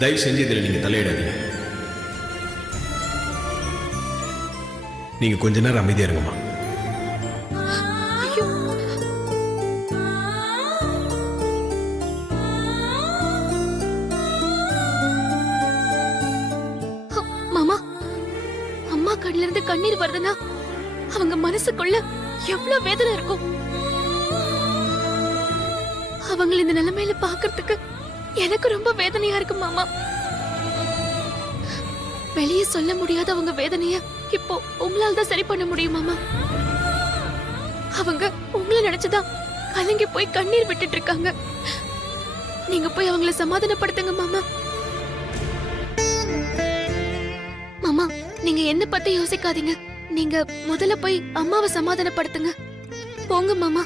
தயவு செஞ்சு இதில் நீங்க தலையிடாதீங்க. நீங்க கொஞ்ச நேரம் அமைதியா இருங்கம்மா. மாமா, அம்மா கண்ணுல இருந்து கண்ணீர் வருதுன்னா அவங்க மனசுக்குள்ள எவ்வளவு வேதனை இருக்கும். அவங்களை இந்த நிலைமையில பாக்குறதுக்கு எனக்கு ரொம்ப வேதனையா இருக்கு மாமா. வெளியே சொல்ல முடியாத அவங்க வேதனைய இப்போ உங்களால தான் சரி பண்ண முடியும் மாமா. அவங்க உங்களை நினைச்சுதான் கலங்கி போய் கண்ணீர் விட்டுட்டு இருக்காங்க. நீங்க போய் அவங்களை சமாதானப்படுத்துங்க மாமா. மாமா, நீங்க என்ன பத்தி யோசிக்காதீங்க. நீங்க முதல்ல போய் அம்மாவை சமாதானப்படுத்துங்க. போங்க மாமா.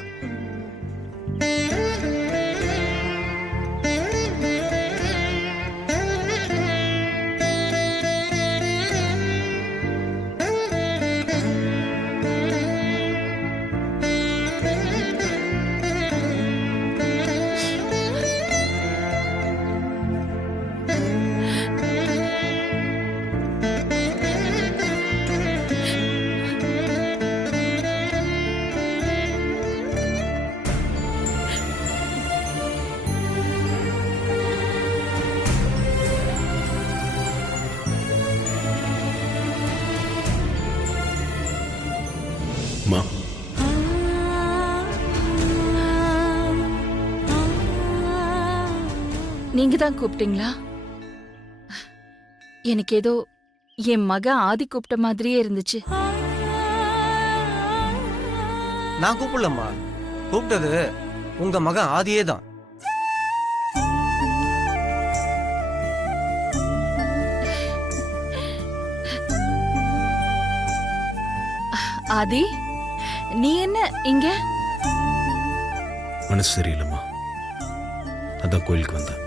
அம்மா, நீங்க தான் கூப்பிட்டீங்களா? எனக்கு ஏதோ என் மக ஆதி கூப்பிட்ட மாதிரியே இருந்துச்சு. நான் கூப்பிடலம்மா, கூப்பிட்டது உங்க மகன் ஆதியே தான். ஆதி, நீ என்ன இங்க? மனசு சரியில்லைம்மா, அதான் கோயிலுக்கு வந்தேன்.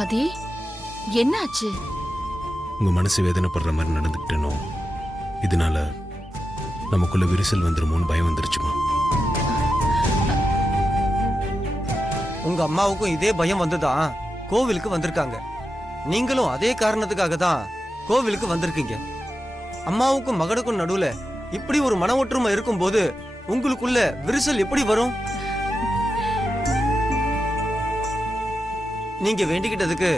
ஆதி, என்னாச்சு? உங்க மனசு வேதனைப்படுற மாதிரி நடந்துக்கிட்டேனோ, இதனால நமக்குள்ள விரிசல் வந்துருமோன்னு பயம் வந்துருச்சுமா. உங்க அம்மாவுக்கும் இதே பயம் வந்துதான் கோவிலுக்கு வந்திருக்காங்க. நீங்களும் அதே காரணத்துக்காக தான் கோவிலுக்கு வந்திருக்கீங்க. அம்மாவுக்கும் மகனுக்கும் நடுவுல இப்படி ஒரு மன ஒற்றுமை இருக்கும் போது உங்களுக்குள்ள விரிசல் எப்படி வரும்? நீங்க வேண்டிக்கிட்டதுக்கு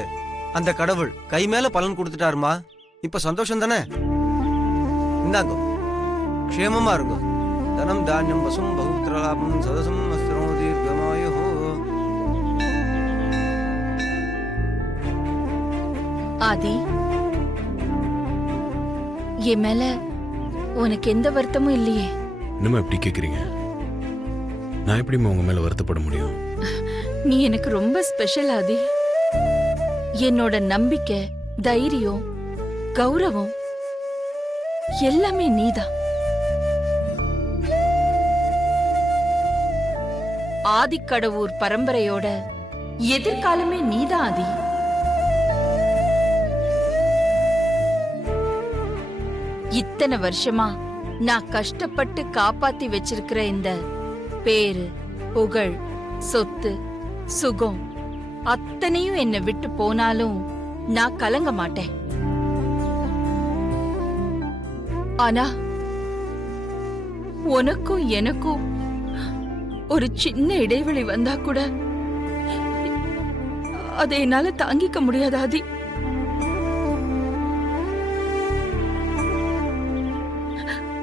அந்த கடவுள் கை மேல பலன் கொடுத்துட்டாருமா. இப்ப சந்தோஷம் தானே? இந்தாங்க, க்ஷேமமா இருங்க. தனம் தானியம் வசும் பகுத்திரலாபம் சதசம் அஸ்திரோ தீர்க்கமாயோ. ஆதி, என் மேல உனக்கு எந்த வருத்தமும் இல்லையே? இன்னும் எப்படி கேக்குறீங்க? நான் எப்படிம்மா உங்க மேல வருத்தப்பட முடியும்? நீ எனக்கு ரொம்ப ஸ்பெஷல் ஆதி. என்னோட நம்பிக்கை, தைரியம், கௌரவம் எல்லாமே நீதான். ஆதிக்கடவுர் பரம்பரையோட எதிர்காலமே நீதான் ஆதி. இத்தனை வருஷமா நான் கஷ்டப்பட்டு காப்பாத்தி வச்சிருக்கிற இந்த பேரு, புகழ், சொத்து, சுகம் அத்தனையும் என்னை விட்டு போனாலும் நான் கலங்க மாட்டேன். ஆனா உனக்கும் எனக்கும் ஒரு சின்ன இடைவெளி வந்தா கூட அதை என்னால தாங்கிக்க முடியாது ஆதி.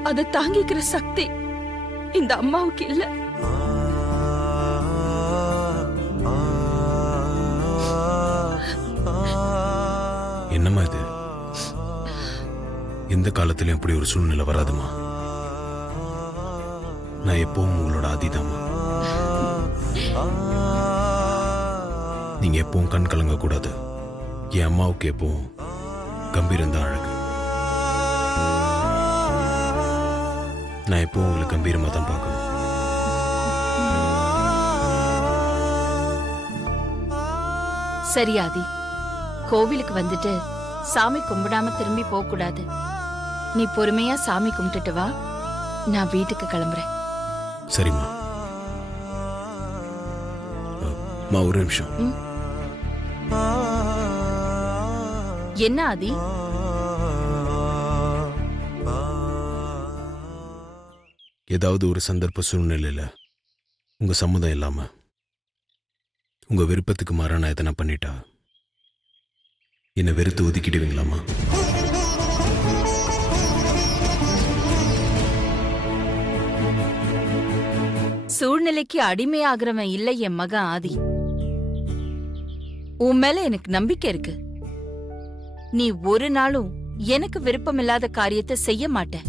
அதை தாங்கிக்கிற சக்தி இந்த அம்மாவுக்கு இல்ல. என்னம்மா இது? எந்த காலத்திலும் அப்படி ஒரு சூழ்நிலை வராதுமா. நான் எப்பவும் உங்களோட ஆதிதாம்மா. நீங்க எப்பவும் கண் கலங்க கூடாது. என் அம்மாவுக்கு எப்பவும் கம்பீரம் தான் அழகு. நான் எப்பவும் உங்களை கம்பீரமா தான் பார்க்கணும். சரி ஆதி, கோவிலுக்கு வந்துட்டு சாமி கும்பிடாம திரும்பி போக கூடாது. நீ பொறுமையா சாமி கும்பிட்டுட்டு வா, நான் வீட்டுக்கு கிளம்புறேன். சரிம்மா. மா ஒரு நிமிஷம். என்ன ஆதி? ஏதாவது ஒரு சந்தர்ப்ப சூழ்நிலையில உங்க சம்மதம் இல்லாம உங்க விருப்பத்துக்கு மாறான எதனா பண்ணிட்டா என்னை வெறுத்து ஒதுக்கிடுவீங்களாமா? சூழ்நிலைக்கு அடிமையாகிறவன் இல்ல என் மகன் ஆதி. உன் மேல எனக்கு நம்பிக்கை இருக்கு. நீ ஒரு நாளும் எனக்கு விருப்பமில்லாத காரியத்தை செய்ய மாட்ட.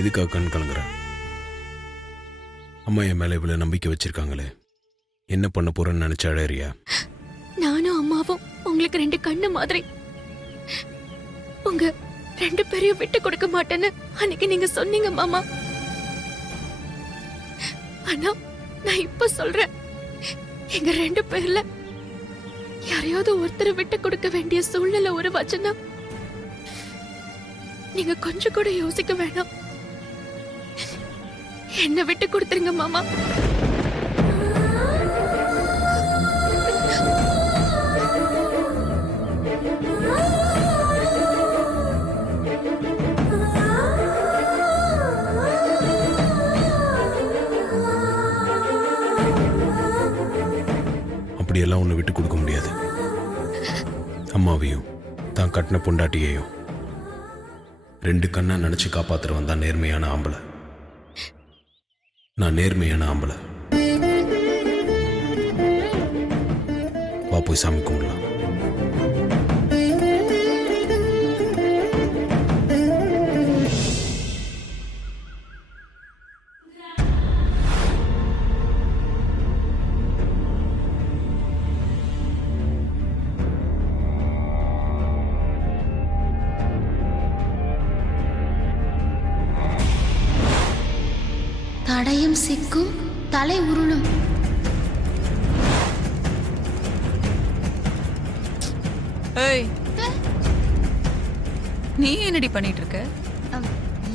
எதுக்காக கண் கலங்குற? அம்மா என் மேல இவ்வளவு நம்பிக்கை வச்சிருக்காங்களே, என்ன பண்ண போறேன்னு நினைச்ச அழறியா? நானும் அம்மாவும் உங்களுக்கு 2 கண்ணு மாதிரி. உங்க 2 பேரையும் விட்டு கொடுக்க மாட்டேன்னு அன்னைக்கு நீங்க சொன்னீங்க மாமா. ஆனா நான் இப்ப சொல்றேன், எங்க 2 பேர்ல யாரையாவது ஒருத்தரை விட்டு கொடுக்க வேண்டிய சூழ்நிலை உருவாச்சுன்னா நீங்க கொஞ்சம் கூட யோசிக்க வேணாம், என்ன விட்டு கொடுத்துருங்க மாமா. அப்படியெல்லாம் உன்னை விட்டு கொடுக்க முடியாது. அம்மாவையும் தான் கட்டின பொண்டாட்டியையும் 2 கண்ணா நினைச்சு காப்பாத்துறவன் தான் நேர்மையான ஆம்பளை. நான் நேர்மையான ஆம்பளை. வா போய் சாமி கும்பிடலாம். தடையும் சிக்கும் தலை உருளும். ஏய், நீ என்னடி பண்ணிட்டு இருக்க?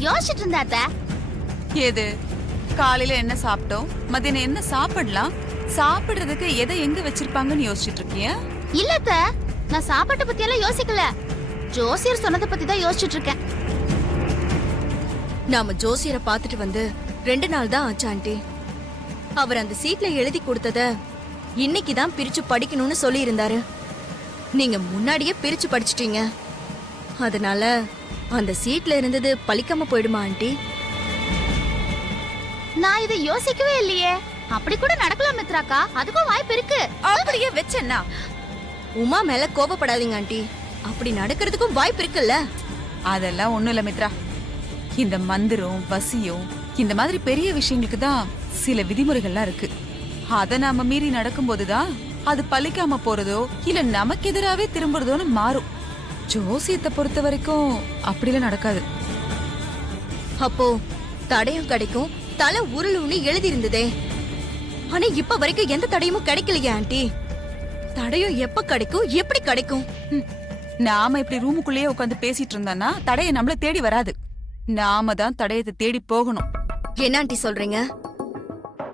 யோசிச்சுட்டு இருந்தாத்த. ஏது காலையில என்ன சாப்பிட்டோம், மதியானம் என்ன சாப்பிடலாம், சாப்பிடுறதுக்கு எதை எங்க வச்சிருப்பாங்கன்னு யோசிச்சுட்டு இருக்கியா? இல்லத்த, நான் சாப்பாட்டை பத்தி எல்லாம் யோசிக்கல. ஜோசியர் சொன்னதை பத்தி தான் யோசிச்சுட்டு இருக்கேன். நாம ஜோசியரை பார்த்துட்டு வந்து 2 நாள் தான் ஆச்சு ஆண்டி. அவர் அந்த சீட்ல எழுதி கொடுத்தத இன்னைக்கு தான் பிரிச்சு படிக்கணும்னு சொல்லி இருந்தாரு. நீங்க முன்னாடியே பிரிச்சு படிச்சிட்டீங்க. அதனால அந்த சீட்ல இருந்தது பலிக்காம போயிடுமா ஆண்டி? நான் இதை யோசிக்கவே இல்லையே. அப்படி கூட நடக்கலாம் மித்ராக்கா, அதுக்கும் வாய்ப்பு இருக்கு. அப்படியே வச்சேன்னா உமா மேல கோபப்படாதீங்க ஆண்டி. அப்படி நடக்கிறதுக்கும் வாய்ப்பு இருக்குல்ல. அதெல்லாம் ஒண்ணும் இல்ல மித்ரா. இந்த மந்திரம் வசியம் இந்த மாதிரி பெரிய விஷயங்களுக்கு தான் சில விதிமுறைகள்லாம் இருக்கு. அத நாம மீறி நடக்கும்போதுதான் அது பலிக்காம போறதோ இல்ல நமக்கு எதிராவே திரும்புறதோன்னு மாறும். ஜோசியத்தை பொறுத்த வரைக்கும் அப்படிலாம் நடக்காது. அப்போ தடையும் கிடைக்கும், தலை உருளுன்னு எழுதி இருந்ததே. ஆனா இப்ப வரைக்கும் எந்த தடையும் கிடைக்கலையா ஆண்டி? தடையும் எப்ப கிடைக்கும், எப்படி கிடைக்கும்? நாம இப்படி ரூமுக்குள்ளேயே உட்காந்து பேசிட்டு இருந்தானா தடைய நம்மள தேடி வராது. நாம தான் தடயத்தை தேடி போகணும். என்ன ஆண்டி சொல்றீங்க?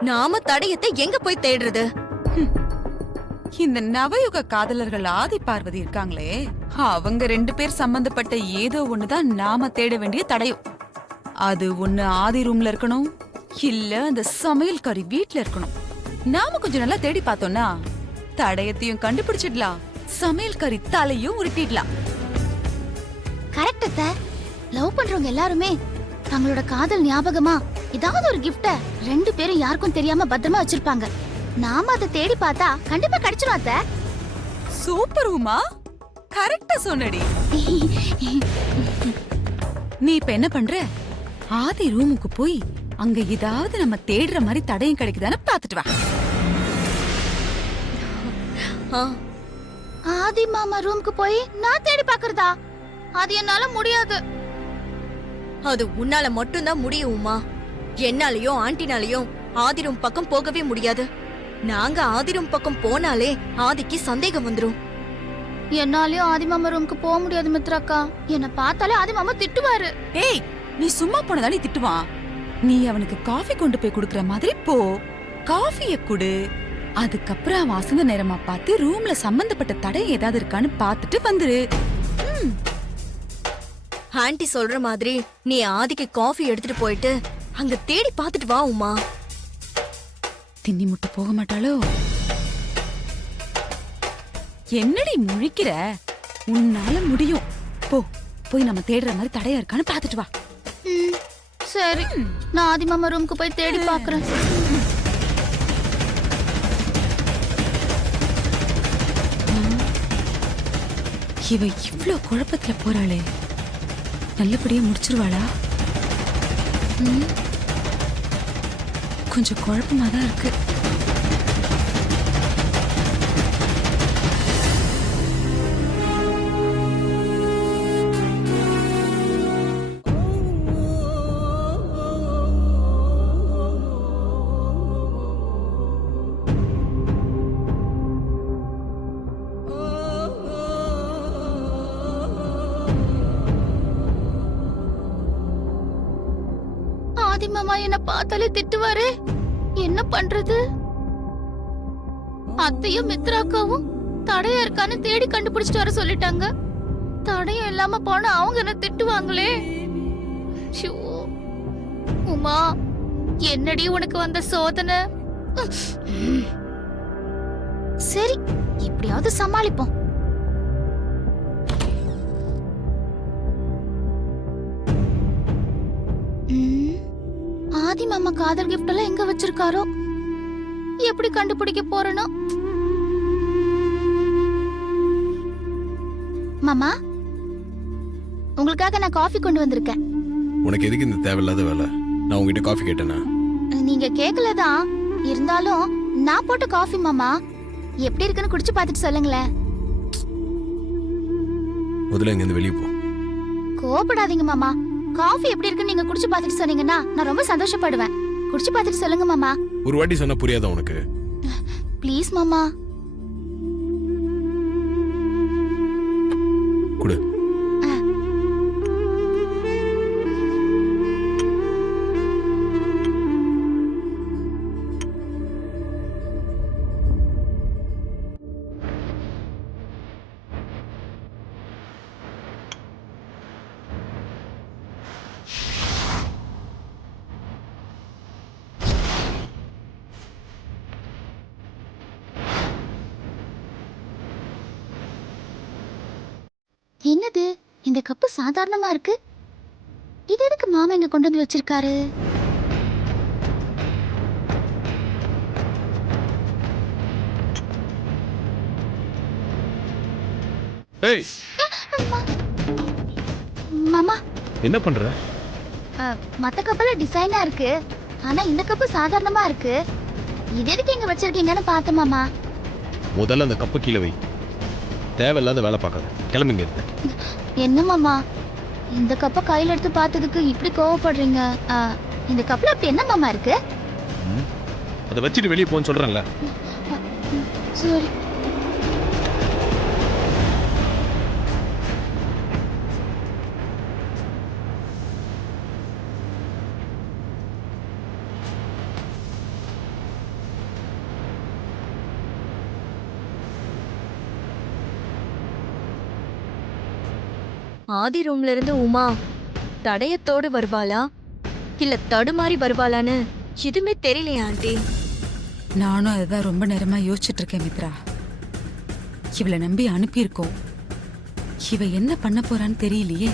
நாம தடயத்தை எங்க போய் தேடுறது? இந்த நவயுக காதலர்கள் ஆதி பார்வதி இருக்காங்களே, அவங்க 2 பேர் சம்பந்தப்பட்ட ஏதோ ஒண்ணுதான் நாம தேட வேண்டிய தடயம். அது ஒண்ணு ஆதி ரூம்ல இருக்கணும், இல்ல அந்த சமையல்காரி வீட்ல இருக்கணும். நாம கொஞ்சம் நல்லா தேடி பார்த்தோம்னா தடயத்தையும் கண்டுபிடிச்சிடலாம், சமையல்காரி தலையும் உருட்டிடலாம். கரெக்ட் அத்த. லவ் பண்றவங்க எல்லாருமே தங்களோட காதல் ஞாபகமா ஏதாவது ஒரு கிஃப்ட 2 பேரும் யாருக்கும் தெரியாம பத்திரமா வச்சிருப்பாங்க. நாம அதை தேடி பார்த்தா கண்டிப்பா கிடைச்சிரும் அத்த. சூப்பர் உமா, கரெக்டா சொன்னடி. நீ இப்ப என்ன பண்ற? ஆதி ரூமுக்கு போய் அங்க ஏதாவது நம்ம தேடுற மாதிரி தடயம் கிடைக்குதான்னு பாத்துட்டு வா. ஆ, ஆதி மாமா ரூமுக்கு போய் நான் தேடி பாக்குறதா? அது என்னால முடியாது. அது உன்னால மட்டும்தான் முடியும் உமா. என்னாலயோ ஆண்டினாலயோ ஆதிரும் பக்கம் போகவே முடியாது. நாங்க ஆதிரும் பக்கம் போனாலே ஆதிக்கு சந்தேகம் வந்துரும். என்னாலயும் ஆதி மாமா ரூமுக்கு போக முடியாது மித்ராக்கா. என்ன பார்த்தாலே ஆதி மாமா திட்டுவாரு. ஏய், நீ சும்மா போனதாலே திட்டுவான். நீ அவனுக்கு காஃபி கொண்டு போய் குடுக்கற மாதிரி போ. காஃபிய குடு. அதுக்கப்புறம் அவன் அசந்த நேரமா பார்த்து ரூம்ல சம்பந்தப்பட்ட தடயம் ஏதாவது இருக்கான்னு பார்த்துட்டு வந்துரு. ஆண்டி சொல்ற மாதிரி நீ ஆதிக்கு காஃபி எடுத்துட்டு போயிட்டு அங்க தேடி பாத்துட்டு வா உமா. தின்னி முட்டை போக மாட்டாளோ? என்னடி முழிக்கிற? உன்னால முடியும். போ, போய் நம்ம தேடுற மாதிரி தடையா இருக்கான்னு பாத்துட்டு வா. ம், சரி, நான் ஆதி மாமா ரூமுக்கு போய் தேடி பாக்குறேன். இவ இவ்ளோ குழப்பத்துல போறாளே, நல்லபடியா முடிச்சிருவாளா? கொஞ்சம் குழப்பமா தான் இருக்கு. ஆதி மாமா என்ன பார்த்தாலே திட்டுவாரு. என்ன பண்றது? அத்தையும் மித்ராக்காவும் தடையா இருக்கான்னு தேடி கண்டுபிடிச்சிட்டு வர சொல்லிட்டாங்க. தடையம் இல்லாம போனா அவங்க என்ன திட்டுவாங்களே. ஷோ. உமா, என்னடி உனக்கு வந்த சோதனை? சரி, எப்படியாவது சமாளிப்போம். ஆதி மாமா காதல் கிஃப்ட் எல்லாம் எங்க வச்சிருக்காரோ? எப்படி கண்டுபிடிக்க போறனோ? மாமா, உங்களுக்காக நான் காஃபி கொண்டு வந்திருக்கேன். உனக்கு எதுக்கு இந்த தேவையில்லாத வேலை? நான் உங்ககிட்ட காஃபி கேட்டேனா? நீங்க கேக்கலதான், இருந்தாலும் நான் போட்ட காஃபி மாமா. எப்படி இருக்குன்னு குடிச்சு பார்த்துட்டு சொல்லுங்களேன். முதல்ல இங்கிருந்து வெளியே போ. கோபப்படாதீங்க மாமா. காஃபி எப்படி இருக்குன்னு நீங்க குடிச்சு பார்த்துட்டு சொன்னீங்கன்னா நான் ரொம்ப சந்தோஷப்படுவேன். குடிச்சு பார்த்துட்டு சொல்லுங்க மாமா. ஒரு வாட்டி சொன்னா புரியாதா உனக்கு? ப்ளீஸ் மாமா. குடு. என்னது, இந்த கப்பு சாதாரணமா இருக்கு. இது எதுக்கு மாமா இங்க கொண்டு வந்து வச்சிருக்காரு? ஏய், மாமா, என்ன பண்ற? மத்த கப்பெல்லாம் டிசைனா இருக்கு, ஆனா இந்த கப்பு சாதாரணமா இருக்கு. இது எதுக்கு இங்க வச்சிருக்கீங்கன்னு பார்த்தேன் மாமா. முதல்ல அந்த கப்பை கீழே வை. தேவையில்லாத வேலை பார்க்காத. கிளம்புங்க. என்ன மாமா, இந்த கப்பை கையில எடுத்து பார்த்ததுக்கு இப்படி கோவப்படுறீங்க? இந்த கப்ல அப்படி என்ன மாமா இருக்கு? அதை வச்சுட்டு வெளியே போன்னு சொல்றேன்ல. சரி. ஆதி ரூம்ல இருந்து உமா தடயத்தோடு வருவாளா இல்ல தடுமாறி வருவாளான்னு எதுவுமே தெரியலையா ஆண்டி? நானும் அதுதான் ரொம்ப நேரமா யோசிச்சுட்டு இருக்கேன் மித்ரா. இவளை நம்பி அனுப்பியிருக்கோம். இவ என்ன பண்ண போறான்னு தெரியலையே.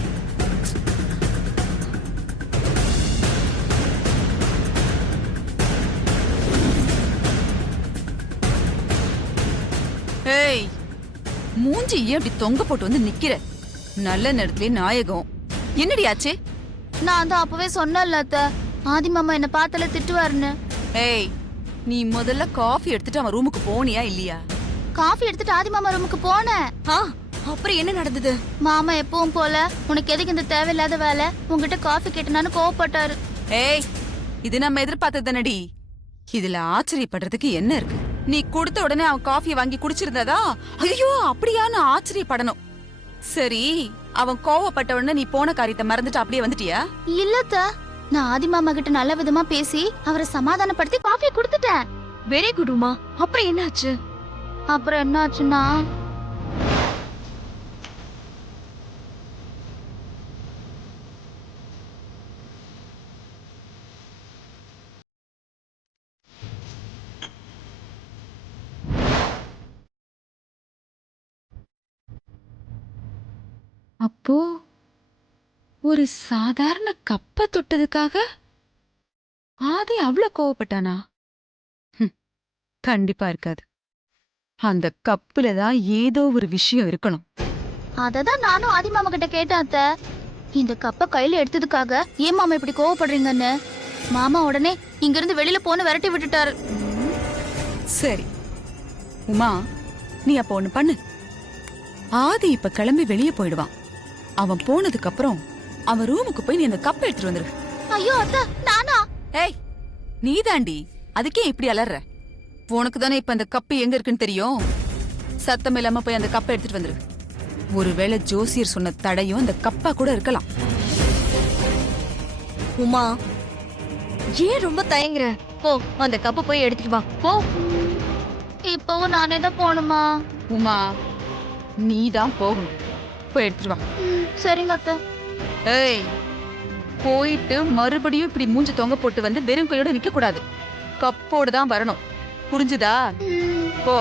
ஏய், மூஞ்சி ஏன் அப்படி தொங்க போட்டு வந்து நிக்கிற? நல்ல நேரத்திலே நாயகம். என்னடி ஆச்சு? நான் தான் அப்பவே சொன்னேன்ல அத்தை, ஆதி மாமா என்ன பார்த்தால திட்டுவாருன்னு. ஏய், நீ முதல்ல காஃபி எடுத்துட்டு அவன் ரூமுக்கு போனியா இல்லையா? காஃபி எடுத்துட்டு ஆதி மாமா ரூமுக்கு போனேன். ஆ, அப்புறம் என்ன நடந்தது? மாமா எப்பவும் போல உனக்கு எதுக்கு இந்த தேவையில்லாத வேலை, உங்ககிட்ட காஃபி கேட்டனான்னு கோவப்பட்டாரு. ஏய், இது நம்ம எதிர்பார்த்தது தானடி. இதுல ஆச்சரியப்படுறதுக்கு என்ன இருக்கு? நீ கொடுத்த உடனே அவன் காஃபியை வாங்கி குடிச்சிருந்ததா? ஐயோ, அப்படியான்னு ஆச்சரியப்படணும். சரி, அவன் கோவப்பட்ட உடனே நீ போன காரியத்தை மறந்துட்டு அப்படியே வந்துட்டியா? இல்லத்த, நான் ஆதி மாமா கிட்ட நல்ல விதமா பேசி அவரை சமாதானப்படுத்தி காஃபியை கொடுத்துட்டேன். Very good Uma. அப்புறம் என்னாச்சு? அப்புறம் என்ன ஆச்சுன்னா, அப்போ ஒரு சாதாரண கப்ப தொட்டதுக்காக ஆதி அவ்வளவு கோவப்பட்டானா? கண்டிப்பா இருக்காது. அந்த கப்புல தான் ஏதோ ஒரு விஷயம் இருக்கணும். அததான் நானும் ஆதி மாமா கிட்ட கேட்டேன் அத்தை. இந்த கப்பை கையில எடுத்ததுக்காக ஏன் மாமா இப்படி கோவப்படுறீங்கன்னு. மாமா உடனே இங்க இருந்து வெளியில போன்னு விரட்டி விட்டுட்டாரு. சரி உமா, நீ அப்ப ஒண்ணு பண்ணு. ஆதி இப்ப கிளம்பி வெளியே போயிடுவான். அவன் போனதுக்கு அப்புறம் அவன் ரூமுக்கு போய் நீ அந்த கப்பை எடுத்துட்டு வந்துரு. ஐயோ அத்தை, நானா? ஏய், நீதாண்டி. அதுக்கே இப்படி அலற? உனக்கு தானே இப்ப அந்த கப்பு எங்க இருக்குன்னு தெரியும். சத்தம் இல்லாம போய் அந்த கப்பை எடுத்துட்டு வந்துரு. ஒருவேளை ஜோசியர் சொன்ன தடையும் அந்த கப்பா கூட இருக்கலாம். உமா, ஏன் ரொம்ப தயங்குற? போ, அந்த கப்பை போய் எடுத்துட்டு வா. போ. இப்பவும் நானே தான் போகணுமா? உமா, நீதான் போகணும். போய் எடுத்துட்டு வா. சரிங்க அத்தை. ஏய், போயிட்டு மறுபடியும் இப்படி மூஞ்சி தொங்க போட்டு வந்து வெறும் கையோட நிக்க கூடாது. கப்போடு தான் வரணும். புரிஞ்சுதா? போ.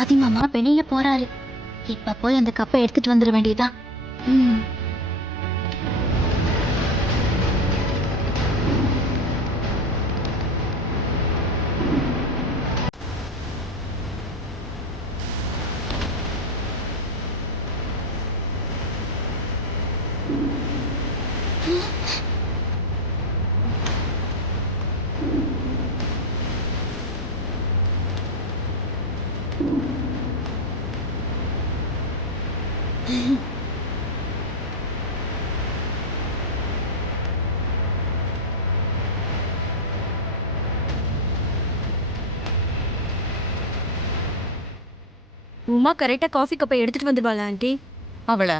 ஆதி மாமா வெளியில போறாரு. இப்ப போய் அந்த கப்பை எடுத்துட்டு வந்துட வேண்டியதுதான். உமா கரெக்டா காஃபி கப்பை எடுத்துட்டு வந்துடுவாளா ஆண்டி? அவள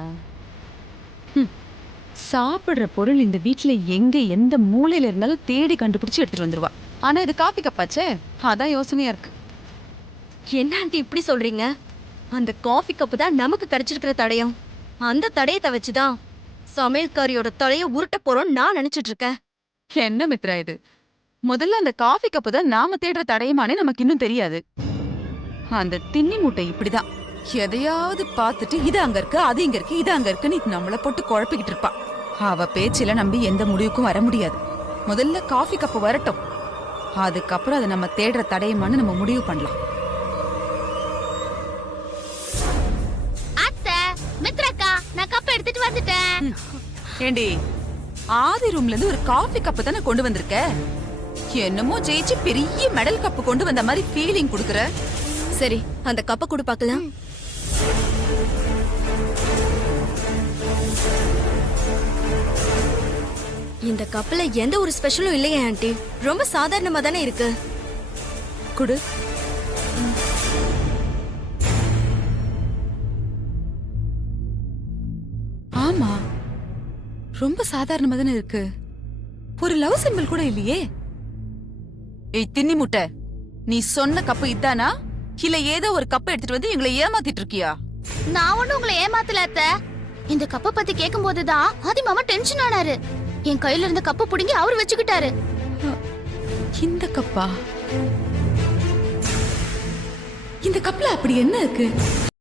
சாப்பிடுற பொருள் இந்த வீட்ல எங்க எந்த மூலையில இருந்தாலும் தேடி கண்டுபிடிச்சு எடுத்துட்டு வந்துருவா. ஆனா இது காபி கப்பாச்சே, அதான் யோசனையா இருக்கு. என்ன ஆண்டி இப்படி சொல்றீங்க? அந்த காஃபி கப்பு தான் நமக்கு கிடைச்சிருக்கிற தடயம். அந்த தடயத்தை வச்சுதான் சமையல்காரியோட தலைய உருட்ட போறோம் நான் நினைச்சிட்டு இருக்கேன். என்ன மித்ரா இது? முதல்ல அந்த காஃபி கப்பு தான் நாம தேடுற தடயமானே நமக்கு இன்னும் தெரியாது. அந்த திண்ணி மூட்டை இப்படிதான் எதையாவது பார்த்துட்டு இது அங்க இருக்கு, அது இங்க இருக்கு, இது அங்க இருக்குன்னு நம்மள போட்டு குழப்பிக்கிட்டு இருப்பா. அவ பேச்சில நம்பி எந்த முடிவுக்கும் வர முடியாது. முதல்ல காஃபி கப்பு வரட்டும், அதுக்கப்புறம் அதை நம்ம தேடுற தடயமான்னு நம்ம முடிவு பண்ணலாம். அத்தை, மித்ரக்கா, நான் கப்பை எடுத்துட்டு வந்துட்டேன். ஏண்டி, ஆதி ரூம்ல இருந்து ஒரு காஃபி கப்பு தானே கொண்டு வந்திருக்க? என்னமோ ஜெயிச்சு பெரிய மெடல் கப்பு கொண்டு வந்த மாதிரி ஃபீலிங் குடுக்குற. சரி, அந்த கப்பை கொடு பார்க்கலாம். இந்த கப்பல எந்த ஒரு ஸ்பெஷலும் இல்லையே ஆண்டி, ரொம்ப சாதாரணமா தானே இருக்கு. குடு. ஆமா, ரொம்ப சாதாரணமா தானே இருக்கு. ஒரு லவ் சிம்பிள் கூட இல்லையே. ஏய் தின்னி முட்டை, நீ சொன்ன கப்பு இதானா இல்ல ஏதோ ஒரு கப்பை எடுத்துட்டு வந்து எங்களை ஏமாத்திட்டு இருக்கியா? நான் ஒண்ணும் உங்களை ஏமாத்தல அத்தை. இந்த கப்பை பத்தி கேட்கும் போதுதான் ஆதி மாமா டென்ஷன் ஆனாரு. என் கையில இருந்த கப்பை புடுங்கி அவர் வச்சுக்கிட்டாரு. இந்த கப்பா? இந்த கப்ல அப்படி என்ன இருக்கு?